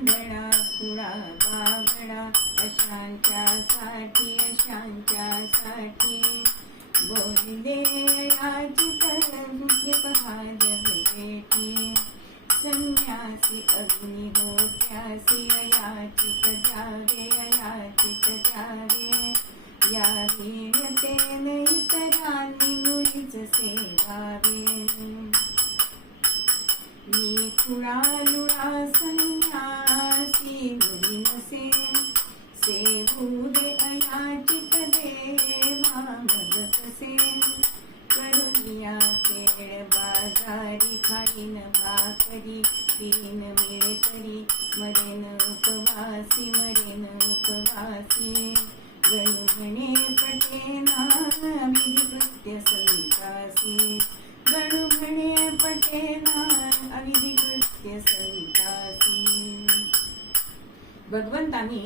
आंधळा खुळा बावळा अशांच्यासाठी बोलले याचित पहा जग पेटी संन्यासी अग्निहोत्यासी अयाचित जावे या वीर्यतेने इतरांनी मुळीच सेवावे मी खुळा लुळा संन्यासी मुली नसे सेवू दे अयाचित देवा मग कसे करुनिया केळ बाजारी खाईन भाकरी तीन मिळे तरी मरेन उपवासी गणुगणे पटेना विधी कृत्य संतासी गणुगणे पटेना अविधी कृत्य संतासी. भगवंतांनी